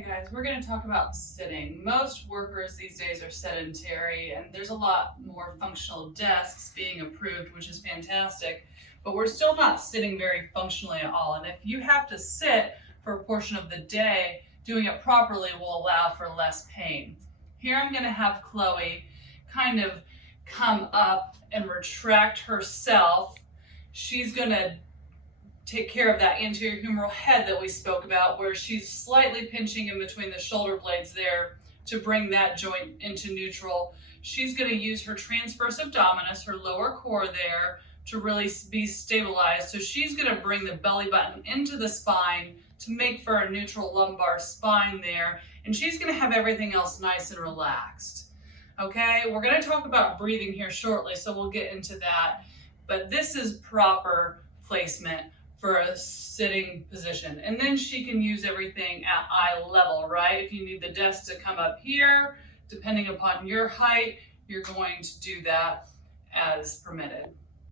Okay guys, we're going to talk about sitting. Most workers these days are sedentary and there's a lot more functional desks being approved, which is fantastic, but we're still not sitting very functionally at all. And if you have to sit for a portion of the day, doing it properly will allow for less pain. Here I'm going to have Chloe kind of come up and retract herself. She's going to take care of that anterior humeral head that we spoke about, where she's slightly pinching in between the shoulder blades there to bring that joint into neutral. She's going to use her transverse abdominis, her lower core there, to really be stabilized. So she's going to bring the belly button into the spine to make for a neutral lumbar spine there, and she's going to have everything else nice and relaxed. Okay, we're going to talk about breathing here shortly, so we'll get into that, but this is proper placement for a sitting position. And then she can use everything at eye level, right? If you need the desk to come up here, depending upon your height, you're going to do that as permitted.